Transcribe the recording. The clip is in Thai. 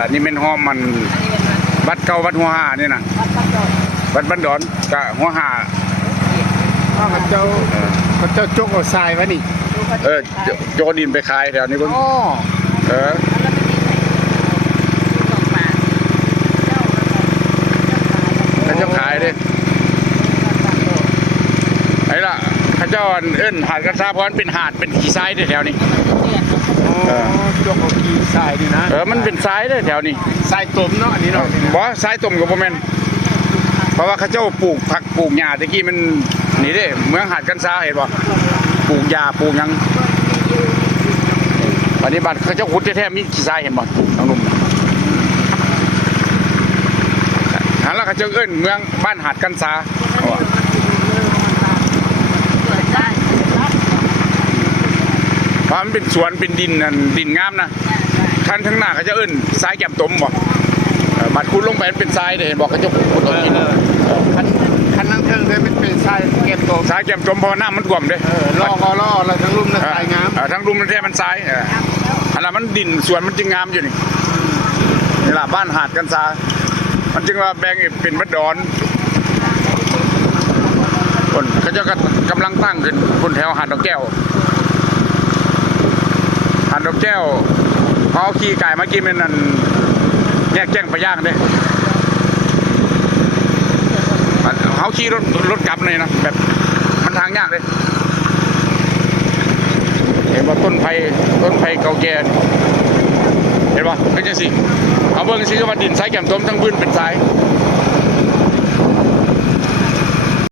อันนี้เป็นห้อมมันวัดเก่าวัดหัวหานี่นะวัดบ้านดอนกับหัวหาพระเจ้าจกเอาทรายไว้นี่โยนดินไปขายแถวนี้เพิ่งเขาเจ้าขายดิไอ้ล่ะเขาเจ้าหาดกันซาเพราะมันเป็นหาดเป็นขี้ทรายแถวนี้จกเอาขี้ทรายนี่นะมันเป็นทรายแถวนี้ทรายต้มเนาะอันนี้เนาะบ่ทรายต้มกับโมเมนเพราะว่าเขาเจ้าปลูกผักปลูกหญ้าตะกี้มันนี่เด้เมืองหาดกันซาเห็นบ่ปลูกหญ้าปลูกยังปฏิบัติเขาเจ้าขุดแท้ๆมีขี้ทรายเห็นบ่ทางนุ่มหันแล้วเขาเจ้าเมืองบ้านหาดกันซาเพราะมันเป็นสวนเป็นดินดินงามนะขั้นข้างหน้าเขาจะทรายแก้มต้มบ่บัดคุณลงไปเป็นทรายเลยบอกเขาจะขุดต้นกินคันนั่งเครื่องเลยเป็นทรายแก้มต้มทรายแก้มต้มเพราะน้ำมันกว่ำเลยล่อแล้วทั้งลุ่มทรายงามทั้งลุ่มมันแท้มันทรายอะไรมันดินสวนมันจึงงามอยู่นี่นี่ล่ะบ้านหาดกันซามันจึงว่าแบ่งเป็นวัดดอนคนเขาจะกำลังตั้งขึ้นคนแถวหาดดอกแก้วหาดดอกแก้วเขาขี่ไก่มากินเป็นนั่นแยกแจ้งไปย่างเด้เขาขี่รถกลับเลยนะแบบมันทางยากเลยเห็นว่าต้นไผ่เก่าแก่เห็นป่ะเป็นจังสิเอาเบิ้งสิว่าดินทรายแก้มต้มทั้งพื้นเป็นทราย